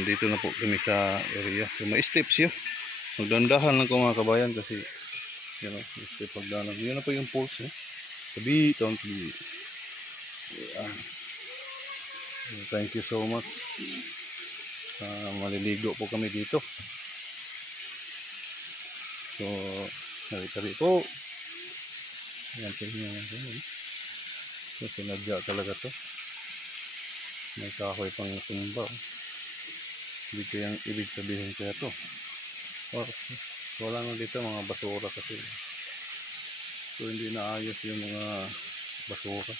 nandito na po kami sa area. So may steps yun. Magdandahan lang ko mga kabayan kasi yun o, step pagdanan. Yun na po yung pulse. Tabi, tabi. Yeah. Thank you so much. Maliligo po kami dito. So, tabi po. Yan po yung so, sinadya talaga to. May kahoy pang tumba. Hindi kayang ibig sabihin kaya to. Wala na dito mga basura kasi. So hindi naayos yung mga basura.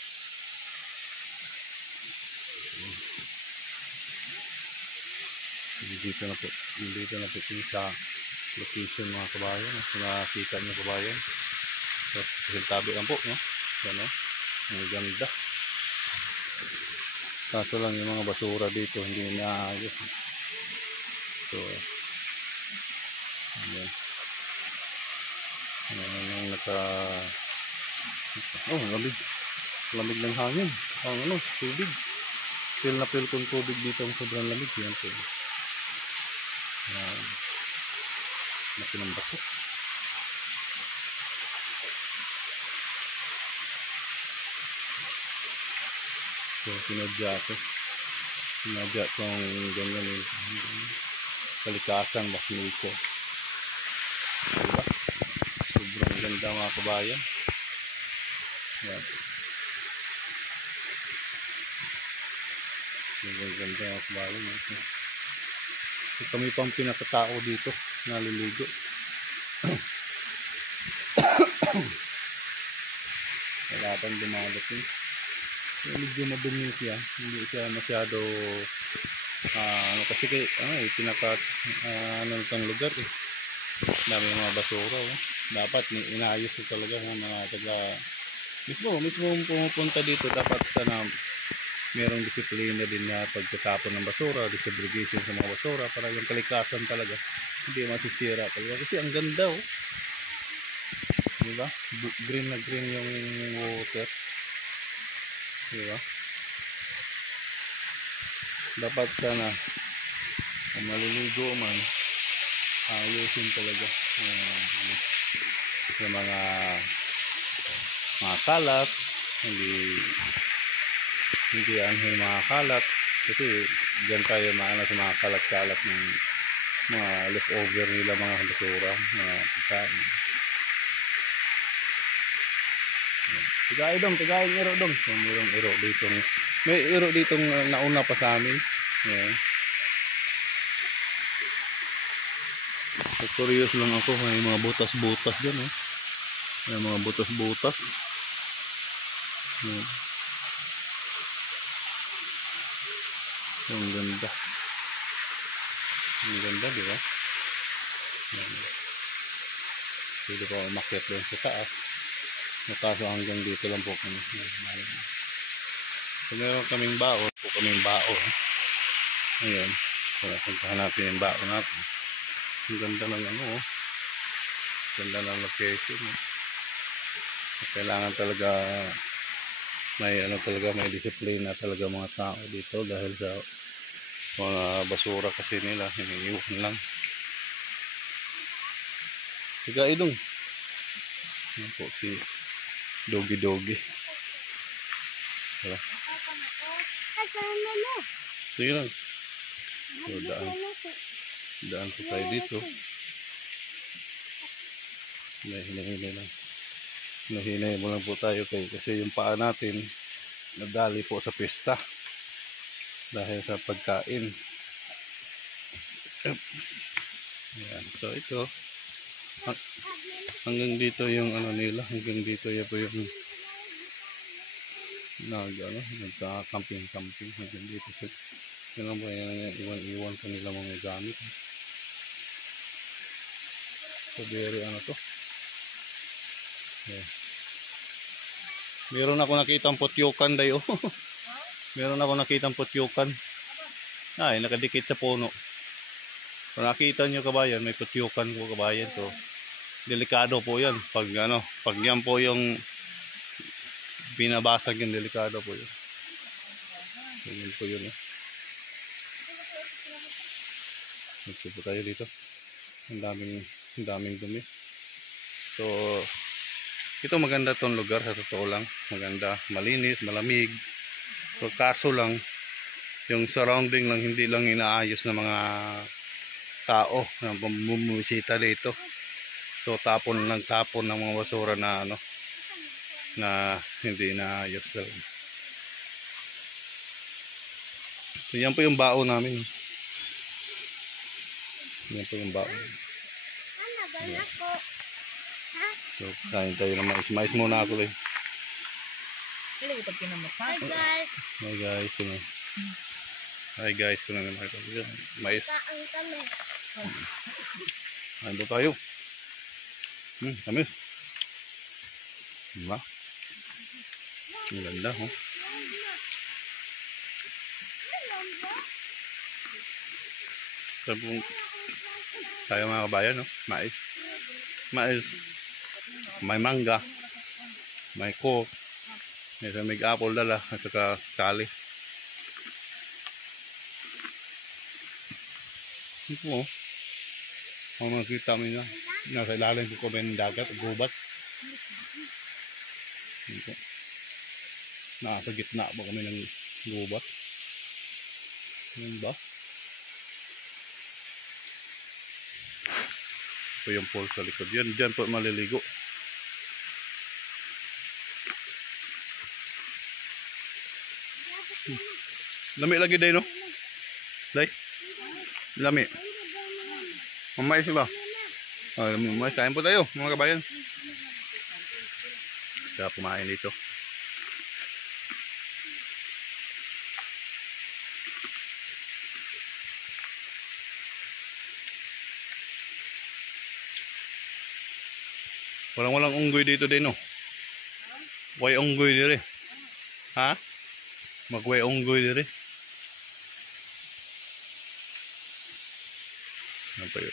Dito na po sa location mga kabayan. Nakita nyo kabayan. So, tabi lang po, no? Yan, no? Ang ganda. Kaso lang yung mga basura dito hindi naayos. So, ayan. Lamig ng hangin. Tubig. Feel na feel kong tubig dito ang sobrang lamig. Yan po. Laki ng bato. So, sinadya itong ganyan yung kalikasan ba nature. Diba? Sobrang ganda mga kabayan. Yan. Sobrang ganda mga kabayan. So, kami pang pinakatao dito naliligo. Wala pang dumadating. Medyo madumi siya, hindi siya masyado kasi itong lugar dami mga basura dapat inayos ko talaga mga taga mismo pumupunta dito dapat sana merong disiplina din na pagtatapon ng basura, disaggregation sa mga basura para yung kalikasan talaga hindi masisira talaga kasi ang ganda diba? Green na green yung water. Diba? Dapat sana kung maliligo man ayusin talaga yung mga kalat, hindi anhin mga kalat kasi dyan tayo maano sa mga kalat-kalat ng mga leftover nila mga basura, mga pagkain. Tigain iro dong. So, mayroong iro dito. May iro dito nauna pa sa amin. Ayan. So, curious lang ako. May mga butas-butas dyan. May mga butas-butas. Ayan. So, ang ganda. Ang ganda, di ba? Ayan. Pwede ko umakyat doon sa taas. Kaso hanggang dito lang po kami. So, meron kaming baon. Ayan. So, puntahan natin yung baon natin. Ang ganda ng ganda ng location. Kailangan talaga may disiplina talaga mga tao dito dahil sa mga basura kasi nila hiniiwan lang. Tiga idong. Yan po si Dogi. Diba? Sige lang. So, daan po tayo dito. Nahinay mo lang po tayo kasi yung paa natin nadali po sa pista dahil sa pagkain. Ayan. So ito hanggang dito yung nila, hanggang dito yan po yung nagka-camping hanggang dito sa yun ba yung iwan sa nila mga gamit. So very to meron ako nakitang putyukan dayo. Meron ako nakitang putyukan nakadikit sa puno. Kung nakita nyo kabayan may putyukan po kabayan. So delikado po yan pag yan po yung binabasag yung delikado po yun. So yun po yun Magsubo tayo dito. Ang daming dumi. So, ito maganda tong lugar sa totoo lang. Maganda, malinis, malamig. So, kaso lang, yung surrounding lang hindi lang inaayos ng mga tao na bumumisita dito. So, tapon ng mga basura na na hindi inaayos. So, yan po yung baon namin. Yan po yung baon. So, kain tayo ng mais. Mais muna ako rin. Hi guys. Hi guys. Hi guys. Mais. Kain po tayo. Kami. Diba? Ang ganda, oh. Sabi tayo mga kabayan, no? Mais. May mangga, may coke, may apple dala, at saka kali. Ito, ang makikita mo na, nasa ilalim ko kami ng dagat, gubat. Ito. Nasa gitna ba kami ng gubat? Yan ba? Ito yung pool sa likod. Diyan po maliligo. Lami lagi day, no? Day? Lami. Mamay siya ba? Mamay. Kain po tayo, mga kabayan. Kaya pumain dito. Walang unggoy dito din, no? Way unggoy dire. Ha? Magway unggoy dire. Ano pa yun?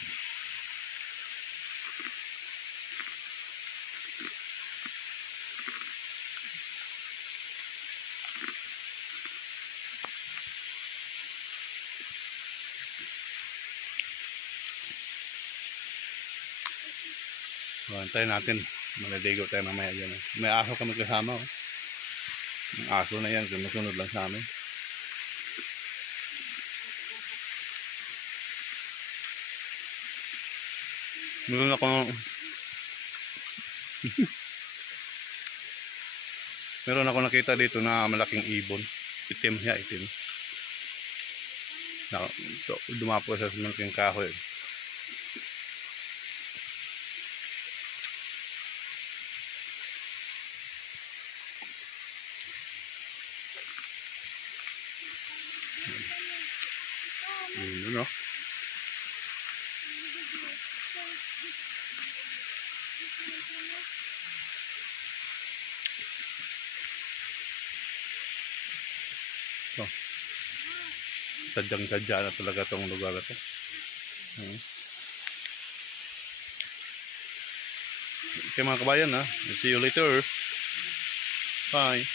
Antayin natin. Maliligo tayo mamaya dyan. May aso kami kasama. Oh. Ang aso na yan. Sumusunod lang sa amin. Meron ako nakita dito na malaking ibon. Itim siya, itim. Dumapo sa malaking kahoy. Yun, no? So, sadyang-sadya na talaga itong lugar ito. Okay mga kabayan, ha? See you later. Bye.